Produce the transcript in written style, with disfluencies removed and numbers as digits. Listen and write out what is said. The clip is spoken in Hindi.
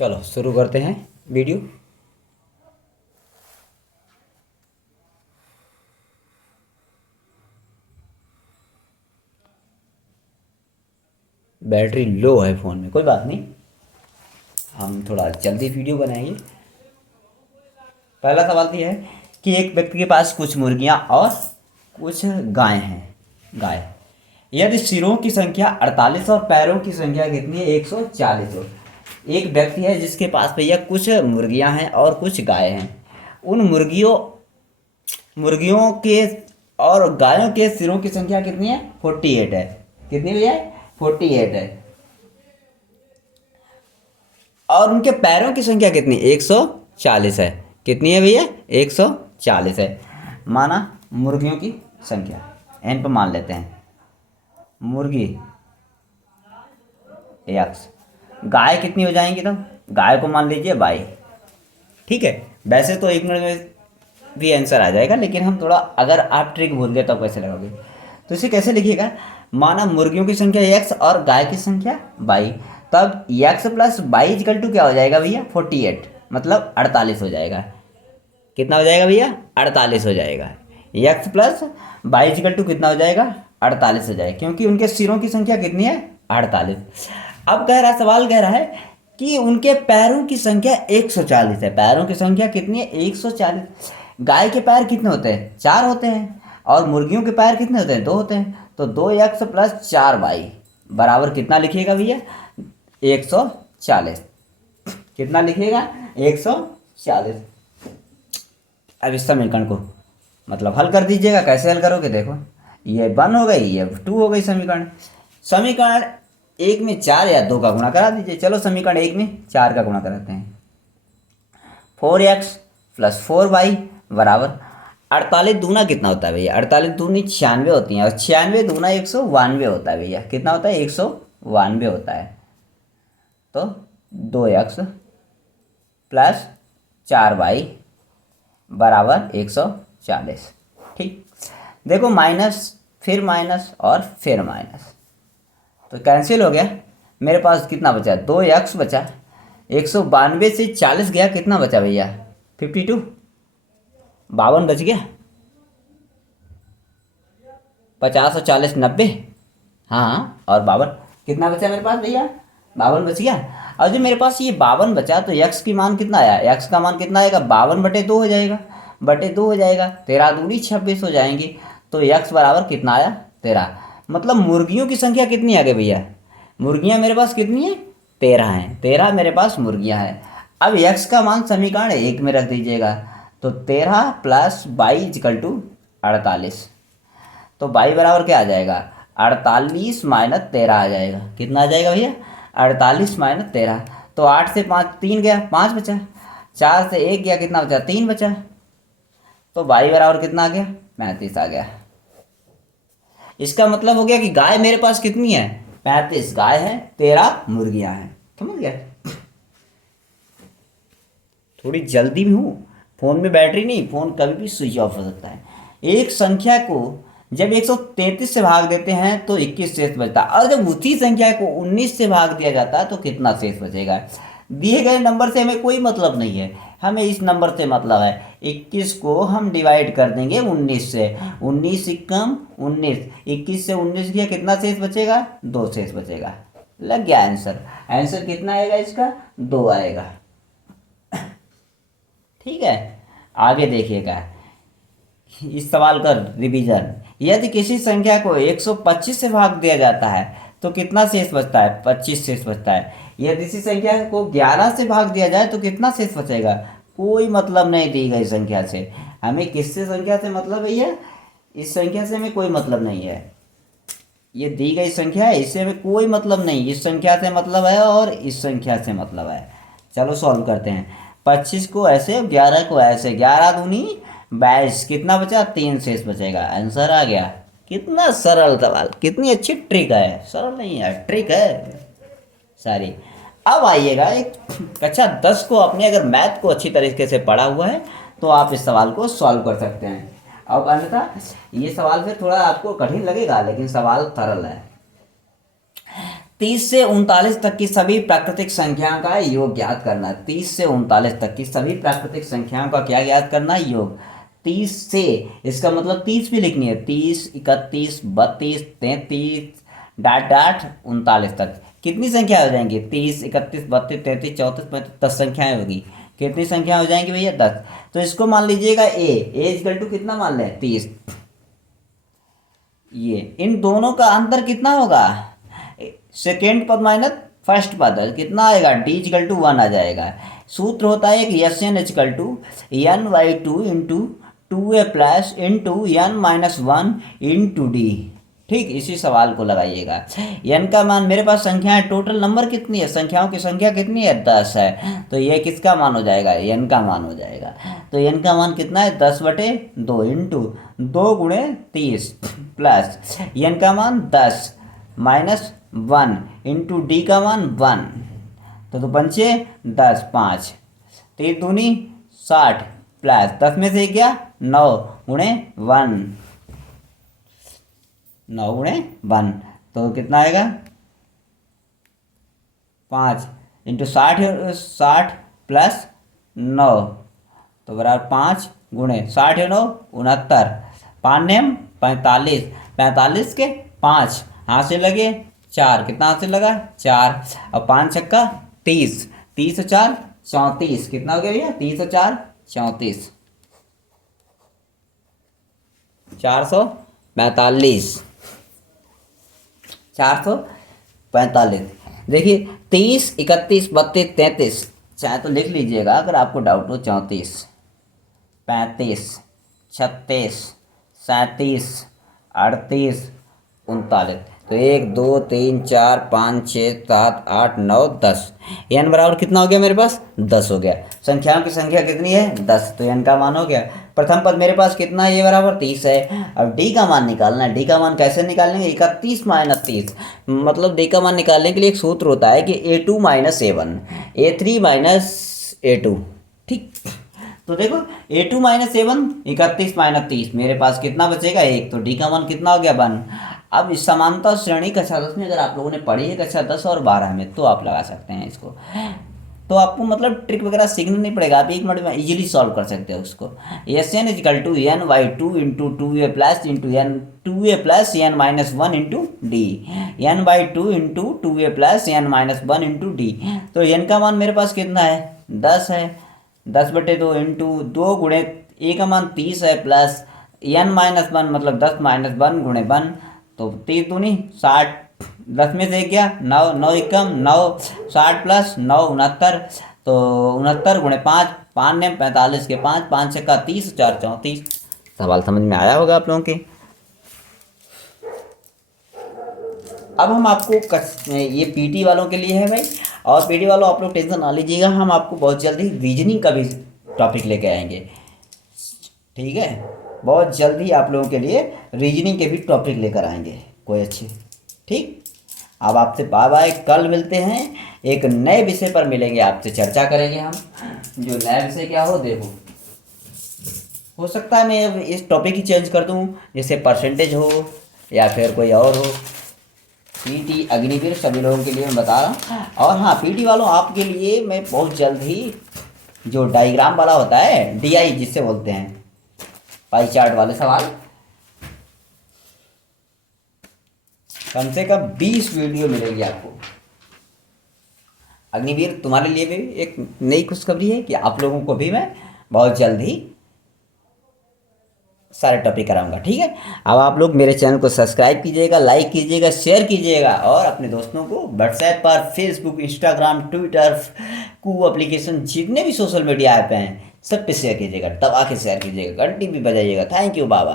चलो शुरू करते हैं वीडियो। बैटरी लो है फ़ोन में, कोई बात नहीं, हम थोड़ा जल्दी वीडियो बनाएंगे। पहला सवाल तो यह है कि एक व्यक्ति के पास कुछ मुर्गियां और कुछ गाय हैं। गाय, यदि सिरों की संख्या 48 और पैरों की संख्या कितनी है? 140 हो। एक व्यक्ति है जिसके पास भैया कुछ मुर्गियां हैं और कुछ गाय हैं। उन मुर्गियों मुर्गियों के और गायों के सिरों की संख्या कितनी है? 48 है। कितनी भैया? 48 है। और उनके पैरों की संख्या कितनी? 140 है। कितनी है भैया? 140 है। माना मुर्गियों की संख्या एन पर मान लेते हैं, मुर्गी एक्स। गाय कितनी हो जाएंगी? तो गाय को मान लीजिए बाई। ठीक है, वैसे तो एक मिनट में भी आंसर आ जाएगा, लेकिन हम थोड़ा, अगर आप ट्रिक भूल गए तब कैसे लगाओगे, तो इसे कैसे लिखिएगा? माना मुर्गियों की संख्या एक्स और गाय की संख्या बाई, तब x plus y equal to क्या हो जाएगा भैया? 48, मतलब 48 हो जाएगा। कितना हो जाएगा भैया? 48 हो जाएगा। X plus y equal to कितना हो जाएगा? 48 हो जाएगा, क्योंकि उनके सिरों की संख्या कितनी है? 48। अब कह रहा, सवाल कह रहा है कि उनके पैरों की संख्या 140 है। पैरों की संख्या कितनी है? 140। गाय के पैर कितने होते हैं? 4 होते हैं। और मुर्गियों के पैर कितने होते हैं? 2 होते हैं। तो 2x प्लस 4y बराबर कितना लिखिएगा भैया? 140। कितना लिखिएगा? 140। अब इस समीकरण को मतलब हल कर दीजिएगा। कैसे हल करोगे? देखो, ये 1 हो गई, ये 2 हो गई। समीकरण एक में 4 या 2 का गुणा करा दीजिए। चलो समीकरण एक में 4 का गुणा कराते हैं। 4x प्लस 4y बराबर 48 दूना कितना होता है भैया? 48 दूनी 96 होती हैं, और 96 दूना 192 होता है भैया। कितना होता है? 192 होता है। तो 2x प्लस 4y बराबर 140। ठीक, देखो माइनस, फिर माइनस और फिर माइनस, तो कैंसिल हो गया। मेरे पास कितना बचा? 2x बचा। 192 से 40 गया, कितना बचा भैया? 52। 52 बच गया। 50 और 40 90। हाँ, और 52 कितना बचा मेरे पास भैया? 52 बच गया। और जो मेरे पास ये 52 बचा, तो x की मान कितना आया? x का मान कितना आएगा? 52/2 हो जाएगा। बटे 2 हो जाएगा। 13 दूनी 26 हो जाएंगी। तो x बराबर कितना आया? 13। मतलब मुर्गियों की संख्या कितनी आ गई भैया? मुर्गियाँ मेरे पास कितनी है? 13 हैं। 13 मेरे पास मुर्गियाँ हैं। अब x का मान समीकरण एक में रख दीजिएगा। तो 13 प्लस 22 इक्वल टू 48। तो बाई बराबर क्या आ जाएगा? 48 माइनस 13 आ जाएगा। कितना आ जाएगा भैया? 48 माइनस 13। तो 8 से 5 3 गया, 5 बचा। 4 से 1 गया, कितना बचा? 3 बचा। तो बाई बराबर कितना आ गया? 35 आ गया। इसका मतलब हो गया कि गाय मेरे पास कितनी है? 35 गाय है, 13 मुर्गियां हैं। समझ गया? थोड़ी जल्दी में हूँ, फ़ोन में बैटरी नहीं, फ़ोन कभी भी स्विच ऑफ हो सकता है। एक संख्या को जब 133 से भाग देते हैं तो 21 शेष बचता है, और जब उसी संख्या को 19 से भाग दिया जाता है तो कितना शेष बचेगा? दिए गए नंबर से हमें कोई मतलब नहीं है, हमें इस नंबर से मतलब है। 21 को हम डिवाइड कर देंगे 19 से। 19 एकम 19, 21 से 19 गया, कितना शेष बचेगा? 2 शेष बचेगा। लग गया आंसर। आंसर कितना आएगा इसका? 2 आएगा। ठीक है, आगे देखिएगा इस सवाल का रिवीजन। यदि किसी संख्या को 125 से भाग दिया जाता है तो कितना शेष बचता है? 25 शेष बचता है। यदि इसी संख्या को 11 से भाग दिया जाए तो कितना शेष बचेगा? कोई मतलब नहीं दी गई संख्या से। हमें किससे संख्या से मतलब है? ये इस संख्या से हमें कोई मतलब नहीं है। ये दी गई संख्या है, इससे हमें कोई मतलब नहीं। इस संख्या से मतलब है और इस संख्या से मतलब है। चलो सॉल्व करते हैं। 25 को ऐसे, 11 को ऐसे, 11 दूनी 22, कितना बचा? 3 शेष बचेगा। आंसर आ गया। कितना सरल सवाल, कितनी अच्छी ट्रिक है। सरल नहीं है, ट्रिक है सारी। अब आइएगा, एक कक्षा 10 को अपने अगर मैथ को अच्छी तरीके से पढ़ा हुआ है तो आप इस सवाल को सॉल्व कर सकते हैं। अब अन्यथा ये सवाल फिर थोड़ा आपको कठिन लगेगा, लेकिन सवाल सरल है। 30 से 39 तक की सभी प्राकृतिक संख्याओं का योग ज्ञात करना है। 30 से 39 तक की सभी प्राकृतिक संख्याओं का क्या ज्ञात करना है? योग। 30 से, इसका मतलब 30 भी लिखनी है, 30, 31, 32, 33 डाट डाट 39 तक कितनी संख्या हो जाएंगी? 30, 31, 32, 33, 34, 35, 10 संख्याएं होगी। कितनी संख्या हो जाएंगी भैया? 10। तो इसको मान लीजिएगा ए इक्वल टू कितना मान लें? 30। ये इन दोनों का अंतर कितना होगा? सेकेंड पद माइनस फर्स्ट पद, कितना आएगा? डी इक्वल टू 1 आ जाएगा। सूत्र होता है कि S n equal to n by two into 2a plus into n minus 1 into d. ठीक, इसी सवाल को लगाइएगा। एन का मान, मेरे पास संख्या है, टोटल नंबर कितनी है? संख्याओं की संख्या कितनी है? 10 है। तो ये किसका मान हो जाएगा? एन का मान हो जाएगा। तो एन का मान कितना है? 10/2 इंटू 2 गुणे 30 प्लस एन का मान 10 माइनस 1 इंटू डी का मान 1। तो पंचे 10, 5, 3 दूनी 60 प्लस 10 में से क्या? 9 गुणे 1, 9 गुणे 1। तो कितना आएगा? 5 इंटू 60 प्लस 9 तो बराबर 5 गुणे 60 है 9, 69, 5 नेम 45, 45 के 5 हाथ से लगे 4, कितना हाथ से लगा? 4, और 5 छक्का 30, 30 और 4 34, कितना हो गया भैया? 30 और 4 34, 445, 445। देखिए 30, 31, 32, 33, चाहे तो लिख लीजिएगा अगर आपको डाउट हो। 34, 35, 36, 37, 38, 39। तो 1, 2, 3, 4, 5, 6, 7, 8, 9, 10। एन बराबर कितना हो गया मेरे पास? 10 हो गया। संख्याओं की संख्या कितनी है? 10। तो एन का मान हो गया। प्रथम पद मेरे पास कितना है? ये बराबर 30 है। अब डी का मान निकालना है। डी का मान कैसे निकालेंगे? 31 माइनस 30, मतलब डी का मान निकालने के लिए एक सूत्र होता है कि A2 minus A1, A3 minus A2। ठीक, तो देखो A2 माइनस A1, 31 माइनस 30, मेरे पास कितना बचेगा? 1। तो डी का मान कितना हो गया? 1। अब इस समानता श्रेणी कक्षा 10 में अगर आप लोगों ने पढ़ी है कक्षा 10 और 12 में, तो आप लगा सकते हैं इसको। तो आपको मतलब ट्रिक वगैरह सीखना नहीं पड़ेगा, आप 1 मिनट में इजीली सॉल्व कर सकते हो उसको। S n equal to n by 2 into 2a plus into n 2a plus n minus 1 into d, n by 2 into 2a plus n minus 1 into d. तो एन का मान मेरे पास कितना है? 10 है। 10/2 इंटू 2 गुणे ए का मान 30 है प्लस एन माइनस 1 मतलब 10 माइनस 1 गुणे 1, तो 30 दूनी 60, 10 में से क्या? 9, 9 एकम 9, 60 प्लस 9 69, तो 69 गुणे 5, 5 ने 45 के 5, 5 छक्का 30, 4 34। सवाल समझ में आया होगा आप लोगों के। अब हम आपको ये पीटी वालों के लिए है भाई, और पीटी वालों आप लोग टेंशन ना लीजिएगा, हम आपको बहुत जल्दी रीजनिंग का भी टॉपिक लेके आएंगे। ठीक है, बहुत जल्दी आप लोगों के लिए रीजनिंग के भी टॉपिक लेकर आएंगे कोई अच्छे। ठीक, अब आपसे बाय बाय, कल मिलते हैं, एक नए विषय पर मिलेंगे, आपसे चर्चा करेंगे हम। जो नया विषय क्या हो, देखो हो सकता है मैं इस टॉपिक ही चेंज कर दूँ, जैसे परसेंटेज हो या फिर कोई और हो। पीटी अग्निवीर सभी लोगों के लिए मैं बता रहा हूँ। और हाँ, पीटी वालों आपके लिए मैं बहुत जल्द ही जो डायग्राम वाला होता है, डीआई जिससे बोलते हैं, पाई चार्ट वाले सवाल, कम से कम 20 वीडियो मिलेगी आपको। अग्निवीर तुम्हारे लिए भी एक नई खुशखबरी है कि आप लोगों को भी मैं बहुत जल्द ही सारे टॉपिक कराऊंगा। ठीक है, अब आप लोग मेरे चैनल को सब्सक्राइब कीजिएगा, लाइक कीजिएगा, शेयर कीजिएगा, और अपने दोस्तों को व्हाट्सएप पर, फेसबुक, इंस्टाग्राम, ट्विटर, कू एप्लीकेशन, जितने भी सोशल मीडिया ऐप हैं सब पे शेयर कीजिएगा, दबा के शेयर कीजिएगा, घंटी भी बजाइएगा। Thank you, bye bye.